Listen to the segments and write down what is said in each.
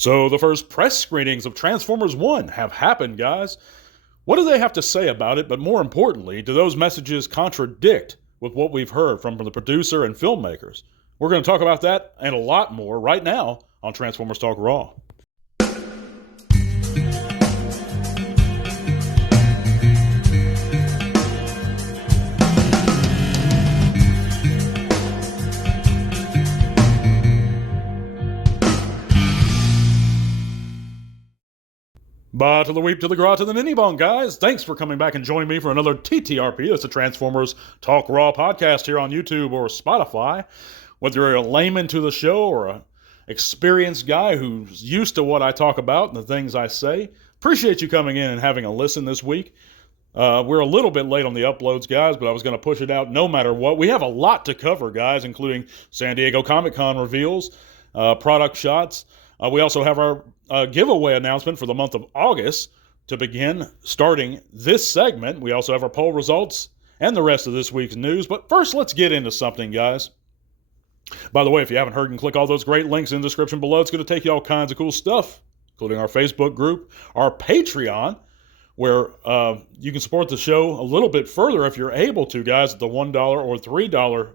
So the first press screenings of Transformers 1 have happened, guys. What do they have to say about it? But more importantly, do those messages contradict with what we've heard from the producer and filmmakers? We're going to talk about that and a lot more right now on Transformers Talk Raw. Ba to the weep, to the gra, to the ninny bong, guys. Thanks for coming back and joining me for another TTRP. It's a Transformers Talk Raw podcast here on YouTube or Spotify. Whether you're a layman to the show or an experienced guy who's used to what I talk about and the things I say, appreciate you coming in and having a listen this week. We're a little bit late on the uploads, guys, but I was going to push it out no matter what. We have a lot to cover, guys, including San Diego Comic-Con reveals, product shots. We also have our giveaway announcement for the month of August to begin starting this segment. We also have our poll results and the rest of this week's news. But first, let's get into something, guys. By the way, if you haven't heard, you can click all those great links in the description below. It's going to take you all kinds of cool stuff, including our Facebook group, our Patreon, where you can support the show a little bit further if you're able to, guys, at the $1 or $3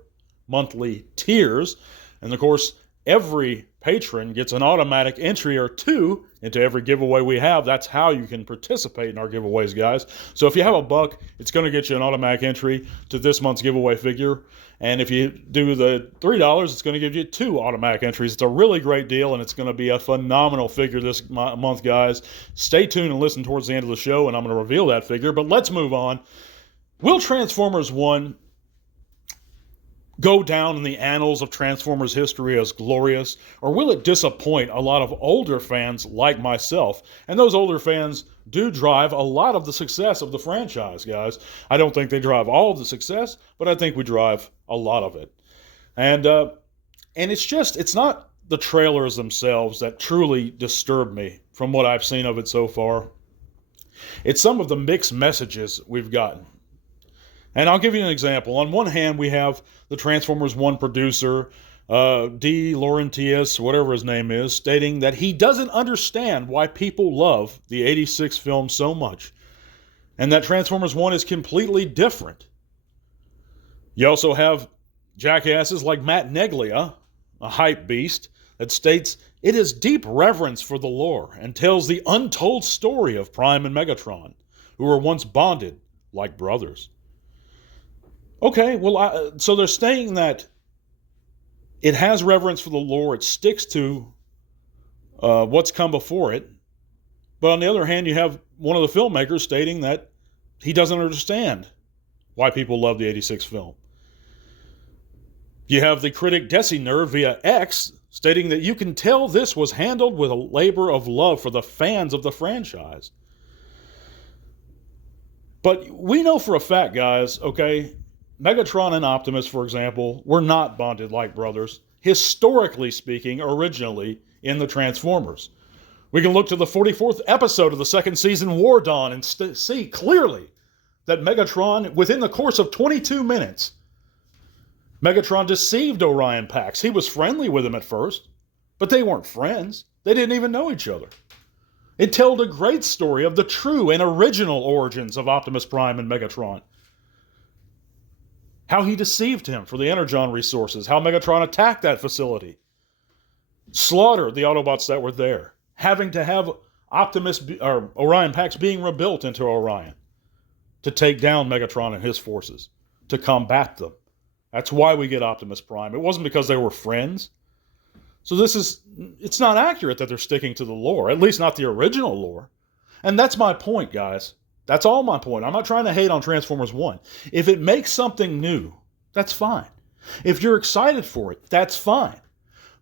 monthly tiers. And, of course, every patron gets an automatic entry or two into every giveaway we have. That's how you can participate in our giveaways, guys. So if you have a buck, it's going to get you an automatic entry to this month's giveaway figure. And if you do the $3, it's going to give you 2 automatic entries. It's a really great deal, and it's going to be a phenomenal figure this month, guys. Stay tuned and listen towards the end of the show, and I'm going to reveal that figure. But let's move on. Will Transformers 1 go down in the annals of Transformers history as glorious, or will it disappoint a lot of older fans like myself? And those older fans do drive a lot of the success of the franchise, guys. I don't think they drive all of the success, but I think we drive a lot of it. And it's not the trailers themselves that truly disturb me from what I've seen of it so far. It's some of the mixed messages we've gotten. And I'll give you an example. On one hand, we have the Transformers 1 producer, De Laurentiis, whatever his name is, stating that he doesn't understand why people love the 86 film so much, and that Transformers 1 is completely different. You also have jackasses like Matt Neglia, a hype beast, that states it is deep reverence for the lore and tells the untold story of Prime and Megatron, who were once bonded like brothers. Okay, well, so they're saying that it has reverence for the lore, it sticks to what's come before it, but on the other hand, you have one of the filmmakers stating that he doesn't understand why people love the 86 film. You have the critic DISHONor via X stating that you can tell this was handled with a labor of love for the fans of the franchise. But we know for a fact, guys, okay, Megatron and Optimus, for example, were not bonded like brothers, historically speaking, originally in the Transformers. We can look to the 44th episode of the second season, War Dawn, and see clearly that Megatron, within the course of 22 minutes, Megatron deceived Orion Pax. He was friendly with him at first, but they weren't friends. They didn't even know each other. It told a great story of the true and original origins of Optimus Prime and Megatron. How he deceived him for the Energon resources, how Megatron attacked that facility, slaughtered the Autobots that were there, having to have Orion Pax being rebuilt into Orion to take down Megatron and his forces, to combat them. That's why we get Optimus Prime. It wasn't because they were friends. So it's not accurate that they're sticking to the lore, at least not the original lore. And that's my point, guys. That's all my point. I'm not trying to hate on Transformers 1. If it makes something new, that's fine. If you're excited for it, that's fine.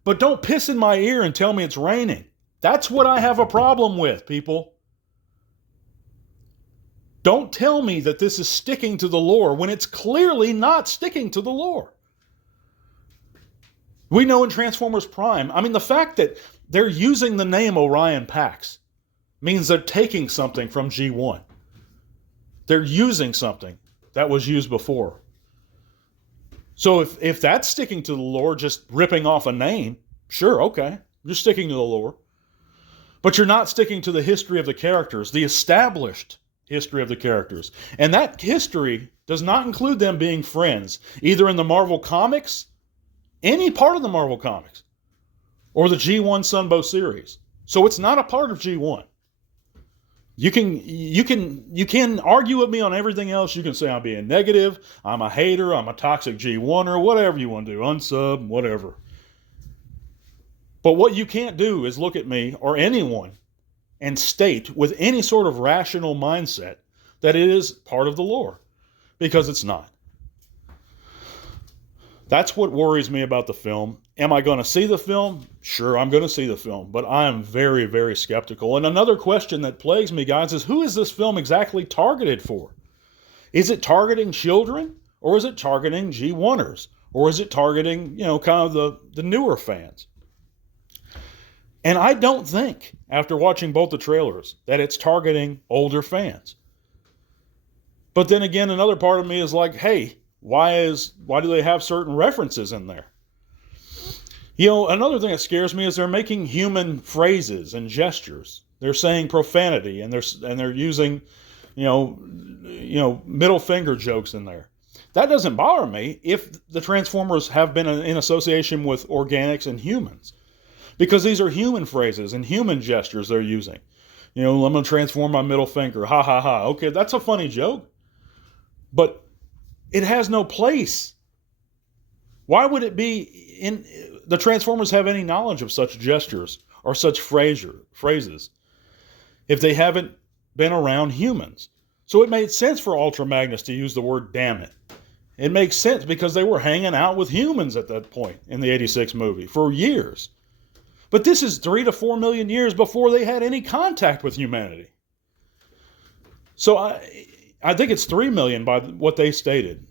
But don't piss in my ear and tell me it's raining. That's what I have a problem with, people. Don't tell me that this is sticking to the lore when it's clearly not sticking to the lore. We know in Transformers Prime, the fact that they're using the name Orion Pax means they're taking something from G1. They're using something that was used before. So if that's sticking to the lore, just ripping off a name, sure, okay, you're sticking to the lore. But you're not sticking to the history of the characters, the established history of the characters. And that history does not include them being friends, either in the Marvel Comics, any part of the Marvel Comics, or the G1 Sunbow series. So it's not a part of G1. You can argue with me on everything else. You can say I'm being negative, I'm a hater, I'm a toxic G1, or whatever you want to do, unsub, whatever. But what you can't do is look at me or anyone and state with any sort of rational mindset that it is part of the lore, because it's not. That's what worries me about the film. Am I going to see the film? Sure, I'm going to see the film, but I am very, very skeptical. And another question that plagues me, guys, is who is this film exactly targeted for? Is it targeting children, or is it targeting G1ers? Or is it targeting, kind of the newer fans? And I don't think, after watching both the trailers, that it's targeting older fans. But then again, another part of me is like, hey, why do they have certain references in there? Another thing that scares me is they're making human phrases and gestures. They're saying profanity, and they're using, middle finger jokes in there. That doesn't bother me if the Transformers have been in association with organics and humans. Because these are human phrases and human gestures they're using. I'm going to transform my middle finger. Ha, ha, ha. Okay, that's a funny joke. But it has no place. Why would it be in... The Transformers have any knowledge of such gestures or such phrases if they haven't been around humans? So it made sense for Ultra Magnus to use the word damn it. It makes sense because they were hanging out with humans at that point in the 86 movie for years. But this is 3 to 4 million years before they had any contact with humanity. So I think it's 3 million by what they stated.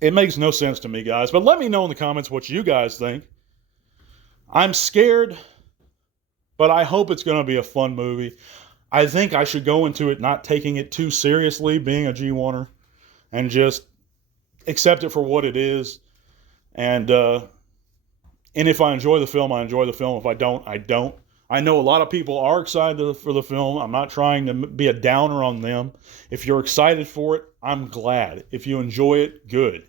It makes no sense to me, guys. But let me know in the comments what you guys think. I'm scared, but I hope it's going to be a fun movie. I think I should go into it not taking it too seriously, being a G1er, and just accept it for what it is. And if I enjoy the film, I enjoy the film. If I don't, I don't. I know a lot of people are excited for the film. I'm not trying to be a downer on them. If you're excited for it, I'm glad. If you enjoy it, good.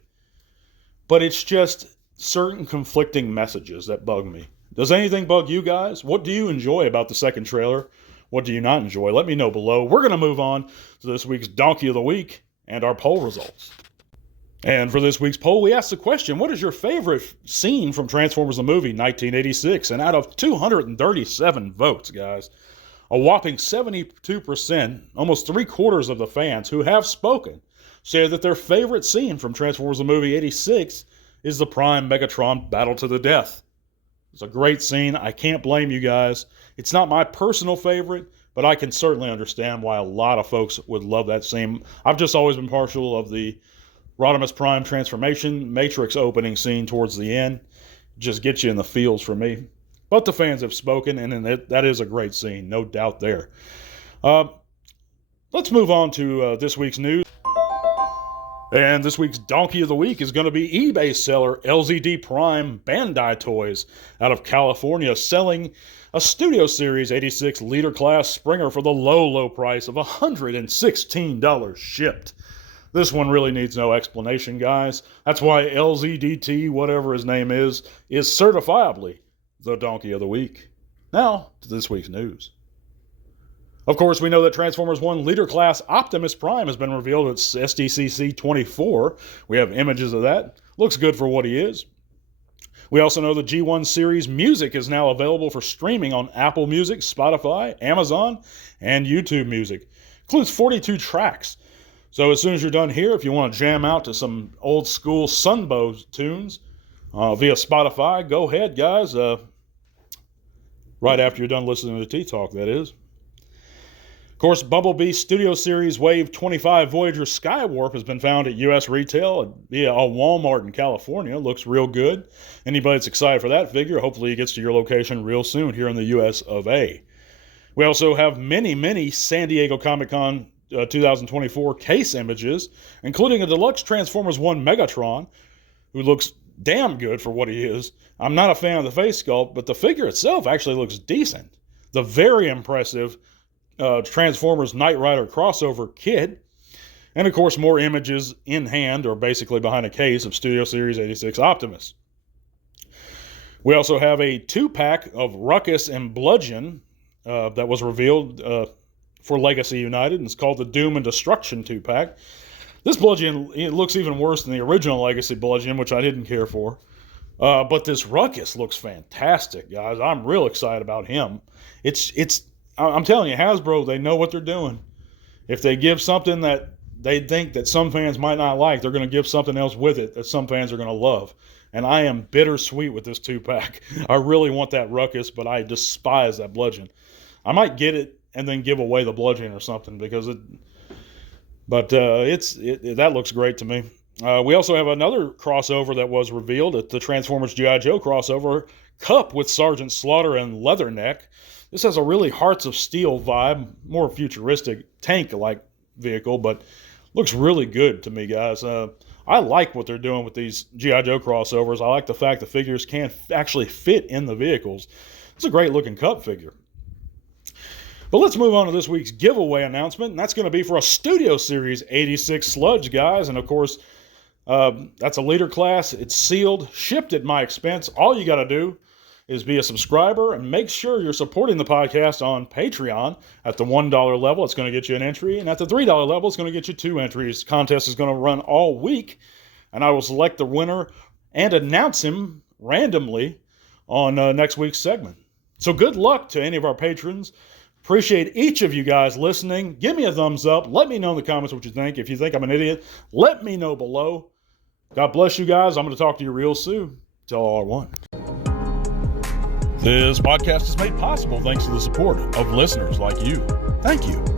But it's just certain conflicting messages that bug me. Does anything bug you guys? What do you enjoy about the second trailer? What do you not enjoy? Let me know below. We're going to move on to this week's Donkey of the Week and our poll results. And for this week's poll, we asked the question, what is your favorite scene from Transformers the Movie 1986? And out of 237 votes, guys, a whopping 72%, almost 3/4 of the fans who have spoken, say that their favorite scene from Transformers the Movie 86 is the Prime Megatron battle to the death. It's a great scene. I can't blame you guys. It's not my personal favorite, but I can certainly understand why a lot of folks would love that scene. I've just always been partial of the Rodimus Prime transformation, Matrix opening scene towards the end. Just gets you in the feels for me. But the fans have spoken, and that is a great scene, no doubt there. Let's move on to this week's news. And this week's Donkey of the Week is going to be eBay seller LZD Prime Bandai Toys out of California, selling a Studio Series 86 Leader Class Springer for the low price of $116 shipped. This one really needs no explanation, guys. That's why LZDT, whatever his name is certifiably the Donkey of the Week. Now, to this week's news. Of course, we know that Transformers 1 Leader Class Optimus Prime has been revealed at SDCC 24. We have images of that. Looks good for what he is. We also know the G1 series music is now available for streaming on Apple Music, Spotify, Amazon, and YouTube Music. Includes 42 tracks. So as soon as you're done here, if you want to jam out to some old school Sunbow tunes via Spotify, go ahead, guys. Right after you're done listening to the T-Talk, that is. Of course, Bumblebee Studio Series Wave 25 Voyager Skywarp has been found at U.S. retail via a Walmart in California. Looks real good. Anybody that's excited for that figure, hopefully it gets to your location real soon here in the U.S. of A. We also have many San Diego Comic-Con 2024 case images, including a deluxe Transformers 1 Megatron, who looks damn good for what he is. I'm not a fan of the face sculpt, but the figure itself actually looks decent. the very impressive Transformers Knight Rider crossover kit, and of course more images in hand, or basically behind a case, of Studio Series 86 Optimus. We also have a 2-pack of Ruckus and Bludgeon that was revealed for Legacy United, and it's called the Doom and Destruction 2-pack. This Bludgeon, it looks even worse than the original Legacy Bludgeon, which I didn't care for. But this Ruckus looks fantastic, guys. I'm real excited about him. I'm telling you, Hasbro, they know what they're doing. If they give something that they think that some fans might not like, they're going to give something else with it that some fans are going to love. And I am bittersweet with this 2-pack. I really want that Ruckus, but I despise that Bludgeon. I might get it and then give away the Bludgeon or something, because that looks great to me. We also have another crossover that was revealed at the Transformers G.I. Joe crossover, Cup with Sergeant Slaughter and Leatherneck. This has a really Hearts of Steel vibe, more futuristic tank-like vehicle, but looks really good to me, guys. I like what they're doing with these G.I. Joe crossovers. I like the fact the figures can actually fit in the vehicles. It's a great-looking Cup figure. But let's move on to this week's giveaway announcement, and that's going to be for a Studio Series 86 Sludge, guys. And, of course, that's a leader class. It's sealed, shipped at my expense. All you got to do is be a subscriber and make sure you're supporting the podcast on Patreon. At the $1 level, it's going to get you an entry, and at the $3 level, it's going to get you 2 entries. The contest is going to run all week, and I will select the winner and announce him randomly on next week's segment. So good luck to any of our patrons. Appreciate each of you guys listening. Give me a thumbs up. Let me know in the comments what you think. If you think I'm an idiot, let me know below. God bless you guys. I'm going to talk to you real soon. Tell R1. This podcast is made possible thanks to the support of listeners like you. Thank you.